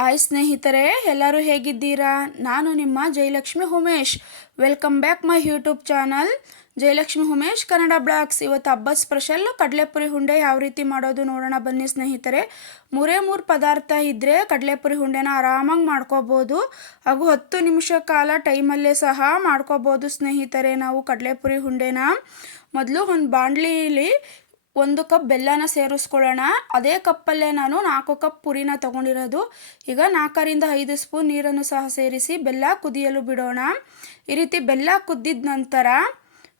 Hi ಸ್ನೇಹಿತರೆ, ಎಲ್ಲರೂ ಹೇಗಿದ್ದೀರಾ? ನಾನು ನಿಮ್ಮ Jayalakshmi Umesh. Welcome back my YouTube channel Jayalakshmi Umesh Kannada blogs. ಇವತ್ತು ಹಬ್ಬದ ಸ್ಪೆಷಲ್ ಕಡಲೆಪುರಿ ಉಂಡೆ ಯಾವ ರೀತಿ ಮಾಡೋದು ನೋಡೋಣ ಬನ್ನಿ ಸ್ನೇಹಿತರೆ. ಮೂರು ಪದಾರ್ಥ ಇದ್ದರೆ ಕಡಲೆಪುರಿ ಉಂಡೆನ ಆರಾಮಾಗಿ ಮಾಡ್ಕೋಬೋದು. ಹಾಗೂ 10 ನಿಮಿಷ ಕಾಲ ಟೈಮಲ್ಲೇ ಸಹ ಮಾಡ್ಕೋಬೋದು ಸ್ನೇಹಿತರೆ. ನಾವು ಕಡಲೆಪುರಿ ಉಂಡೆನ ಮೊದಲು ಒಂದು ಬಾಣಲಿಲಿ 1 ಕಪ್ ಬೆಲ್ಲನ ಸೇರಿಸ್ಕೊಳ್ಳೋಣ. ಅದೇ ಕಪ್ಪಲ್ಲೇ ನಾನು 4 ಕಪ್ ಪುರಿನ ತೊಗೊಂಡಿರೋದು. ಈಗ 4ರಿಂದ 5 ಸ್ಪೂನ್ ನೀರನ್ನು ಸಹ ಸೇರಿಸಿ ಬೆಲ್ಲ ಕುದಿಯಲು ಬಿಡೋಣ. ಈ ರೀತಿ ಬೆಲ್ಲ ಕುದ್ದಿದ ನಂತರ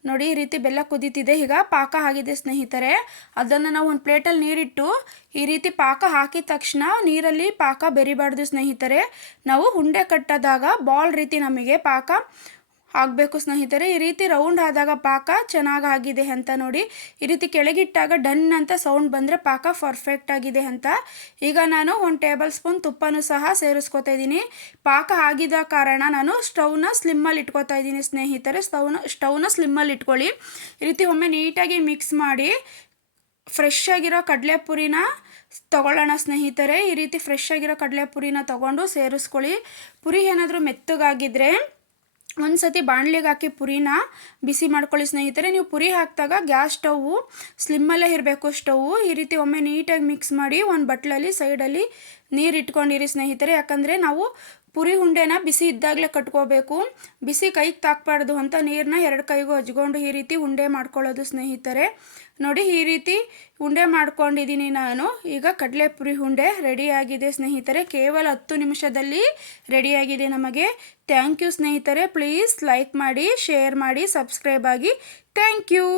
ನೋಡಿ, ಈ ರೀತಿ ಬೆಲ್ಲ ಕುದೀತಿದೆ. ಈಗ ಪಾಕ ಆಗಿದೆ ಸ್ನೇಹಿತರೆ. ಅದನ್ನು ನಾವು ಒಂದು ಪ್ಲೇಟಲ್ಲಿ ನೀರಿಟ್ಟು ಈ ರೀತಿ ಪಾಕ ಹಾಕಿದ ತಕ್ಷಣ ನೀರಲ್ಲಿ ಪಾಕ ಬೆರಿಬಾರ್ದು ಸ್ನೇಹಿತರೆ. ನಾವು ಉಂಡೆ ಕಟ್ಟೋದಾಗ ಬಾಲ್ ರೀತಿ ನಮಗೆ ಪಾಕ ಆಗಬೇಕು ಸ್ನೇಹಿತರೆ. ಈ ರೀತಿ ರೌಂಡ್ ಆದಾಗ ಪಾಕ ಚೆನ್ನಾಗಿ ಆಗಿದೆ ಅಂತ ನೋಡಿ. ಈ ರೀತಿ ಕೆಳಗಿಟ್ಟಾಗ ಡನ್ ಅಂತ ಸೌಂಡ್ ಬಂದರೆ ಪಾಕ ಪರ್ಫೆಕ್ಟ್ ಆಗಿದೆ ಅಂತ. ಈಗ ನಾನು 1 ಟೇಬಲ್ ಸ್ಪೂನ್ ತುಪ್ಪನೂ ಸಹ ಸೇರಿಸ್ಕೊತಾ ಇದ್ದೀನಿ. ಪಾಕ ಆಗಿದ ಕಾರಣ ನಾನು ಸ್ಟವ್ನ ಸ್ಲಿಮ್ಮಲ್ಲಿ ಇಟ್ಕೋತಾ ಇದ್ದೀನಿ ಸ್ನೇಹಿತರೆ. ಸ್ಟವ್ನ ಸ್ಲಿಮ್ಮಲ್ಲಿ ಇಟ್ಕೊಳ್ಳಿ. ಈ ರೀತಿ ಒಮ್ಮೆ ನೀಟಾಗಿ ಮಿಕ್ಸ್ ಮಾಡಿ ಫ್ರೆಶ್ ಆಗಿರೋ ಕಡಲೆಪುರಿನ ತಗೊಳ್ಳೋಣ ಸ್ನೇಹಿತರೆ. ಈ ರೀತಿ ಫ್ರೆಶ್ ಆಗಿರೋ ಕಡಲೆಪುರಿನ ತೊಗೊಂಡು ಸೇರಿಸ್ಕೊಳ್ಳಿ. ಪುರಿ ಏನಾದರೂ ಮೆತ್ತಗಾಗಿದ್ದರೆ ಒಂದು ಸತಿ ಬಾಣಲಿಗೆ ಹಾಕಿ ಪುರಿನ ಬಿಸಿ ಮಾಡ್ಕೊಳ್ಳಿ ಸ್ನೇಹಿತರೆ. ನೀವು ಪುರಿ ಹಾಕಿದಾಗ ಗ್ಯಾಸ್ ಸ್ಟವ್ವು ಸ್ಲಿಮ್ಮಲ್ಲೇ ಇರಬೇಕು ಸ್ಟವ್ವು. ಈ ರೀತಿ ಒಮ್ಮೆ ನೀಟಾಗಿ ಮಿಕ್ಸ್ ಮಾಡಿ ಒಂದು ಬಟ್ಲಲ್ಲಿ ಸೈಡಲ್ಲಿ ನೀರು ಇಟ್ಕೊಂಡಿರಿ ಸ್ನೇಹಿತರೆ. ಯಾಕಂದರೆ ನಾವು ಪುರಿ ಉಂಡೆನ ಬಿಸಿ ಇದ್ದಾಗಲೇ ಕಟ್ಕೋಬೇಕು. ಬಿಸಿ ಕೈಗೆ ತಾಕಬಾರ್ದು ಅಂತ ನೀರನ್ನ 2 ಕೈಗೂ ಹಚ್ಕೊಂಡು ಈ ರೀತಿ ಉಂಡೆ ಮಾಡ್ಕೊಳ್ಳೋದು ಸ್ನೇಹಿತರೆ. ನೋಡಿ, ಈ ರೀತಿ ಉಂಡೆ ಮಾಡ್ಕೊಂಡಿದ್ದೀನಿ ನಾನು. ಈಗ ಕಡಲೆಪುರಿ ಉಂಡೆ ರೆಡಿಯಾಗಿದೆ ಸ್ನೇಹಿತರೆ. ಕೇವಲ 10 ನಿಮಿಷದಲ್ಲಿ ರೆಡಿಯಾಗಿದೆ ನಮಗೆ. ಥ್ಯಾಂಕ್ ಯು ಸ್ನೇಹಿತರೆ. ಪ್ಲೀಸ್ ಲೈಕ್ ಮಾಡಿ, ಶೇರ್ ಮಾಡಿ, ಸಬ್ಸ್ಕ್ರೈಬ್ ಆಗಿ. Thank you.